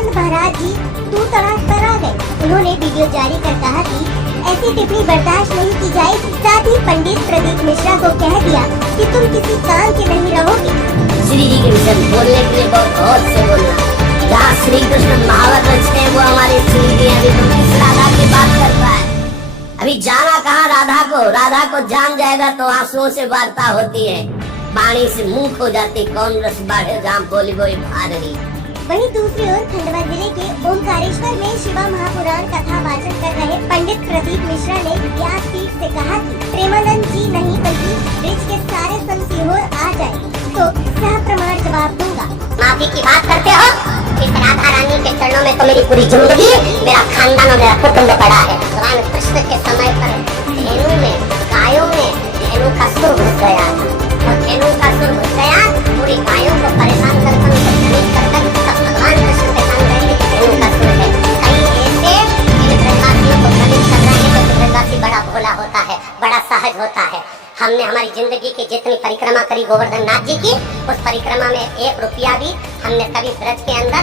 प्रेमानंद महाराज जी तू तड़ाक पर आ गए। उन्होंने वीडियो जारी कर कहा कि ऐसी टिप्पणी बर्दाश्त नहीं की जाएगी। साथ ही पंडित प्रदीप मिश्रा को कह दिया कि तुम किसी काम के नहीं रहोगे। श्री जी के विषय बोलने के लिए बहुत से बोलना। जहाँ श्री कृष्ण महावत रचते हैं वो हमारे श्री जी हैं। अभी तुम किस राधा की बात कर पाए? अभी जाना कहाँ राधा को जान जाएगा तो आंसुओं से वार्ता होती है, वाणी से मुंह खो जाती, कौन रस बाढ़े जहाँ बोली बोली भार रही। वहीं दूसरी ओर खंडवा जिले के ओमकारेश्वर में शिवा महापुराण कथा वाचन कर रहे पंडित प्रदीप मिश्रा ने व्यासपीठ से कहा कि प्रेमानंद जी नहीं बल्कि ब्रिज के सारे संत सीहोर आ जाए तो सह प्रमाण जवाब दूंगा। माफी की बात करते हो? इस राधा रानी के चरणों में तो मेरी पूरी जिंदगी, मेरा खानदान और मेरा कुटुंब पड़ा है। भगवान कृष्ण के समय पर धेनु में, गायों में धेनु का सुर घुस गया और धेनु का सुर घुस गया, पूरी गायों को परेशान कर भगवान कृष्ण के संग रहने की धेनु का सुर है। कई ऐसे इन ब्रजवासियों को भ्रमित कर रहे हैं कि ब्रजवासी बड़ा भोला होता है, बड़ा सहज होता है। हमने हमारी जिंदगी की जितनी परिक्रमा करी गोवर्धन नाथ जी की, उस परिक्रमा में 1 रुपया भी हमने कभी ब्रज के अंदर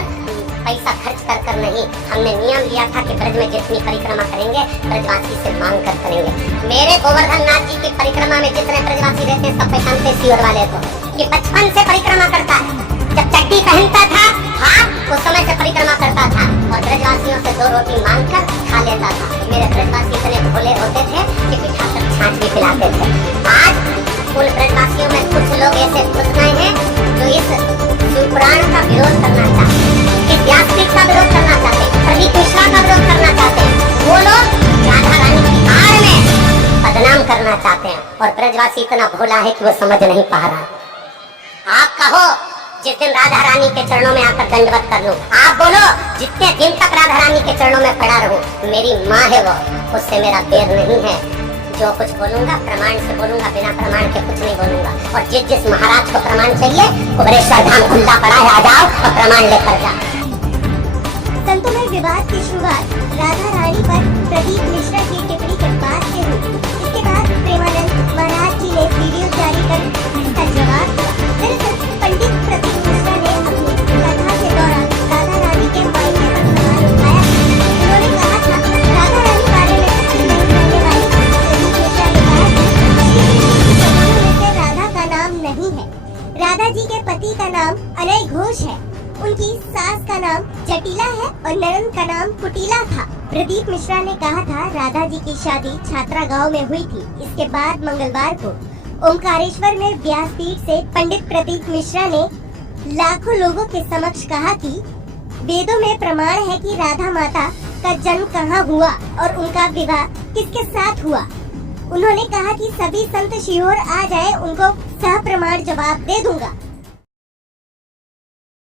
पैसा खर्च कर नहीं। हमने नियम लिया था कि ब्रज में जितनी परिक्रमा करेंगे ब्रजवासी से मांग कर करेंगे। मेरे गोवर्धन नाथ जी की परिक्रमा में जितने ब्रजवासी रहते हैं सब पहचानते सीहोर वाले को कि बचपन से परिक्रमा करता है। जब चट्टी पहनता था उस समय से परिक्रमा करता था और ब्रजवासियों से 2 रोटी मांग कर खा लेता था। मेरे ब्रजवासी इतने भोले होते थे कि बिठाकर छाछ भी पिलाते थे। आज उन ब्रजवासियों में कुछ लोग ऐसे घुस गए हैं जो इस शिवपुराण का विरोध करना चाहते हैं, इस व्यासपीठ का विरोध करना चाहते हैं, प्रदीप मिश्रा का विरोध करना चाहते हैं। वो लोग राधा रानी की आड़ में बदनाम करना चाहते हैं और ब्रजवासी इतना भोला है कि वो समझ नहीं पा रहा। आप कहो जिस दिन राधा रानी के चरणों में आकर दंडवत कर लूं, आप बोलो जितने दिन तक राधा रानी के चरणों में पड़ा रहूं, मेरी माँ है वो, उससे मेरा बैर नहीं है। जो कुछ बोलूंगा प्रमाण से बोलूंगा, बिना प्रमाण के कुछ नहीं बोलूंगा। और जिस महाराज को प्रमाण चाहिए कुबरेश्वर धाम खुला पड़ा है, आ जाओ और प्रमाण लेकर जाओ। संतों में विवाद की शुरुआत राधा रानी पर प्रदीप मिश्रा की टिप्पणी के बाद से हुई। इसके बाद प्रेमानंद महाराज जी ने वीडियो जारी कर इसका जवाब दिया। दरअसल पंडित प्रदीप मिश्रा ने अपनी कथा के दौरान राधा रानी के मायने पर सवाल उठाया। उन्होंने कहा था राधा रानी बारे में कुछ नहीं कहने वाली। प्रदीप मिश्रा ने कहा कि राधा का नाम नहीं है। राधा जी के पति का नाम अनय घोष है, उनकी सास का नाम जटिला है और ननद का नाम कुटिला था। प्रदीप मिश्रा ने कहा था राधा जी की शादी छात्रा गांव में हुई थी। इसके बाद मंगलवार को ओमकारेश्वर में व्यासपीठ से पंडित प्रदीप मिश्रा ने लाखों लोगों के समक्ष कहा कि वेदों में प्रमाण है कि राधा माता का जन्म कहाँ हुआ और उनका विवाह किसके साथ हुआ। उन्होंने कहा कि सभी संत सीहोर आ जाए, उनको सह प्रमाण जवाब दे दूंगा।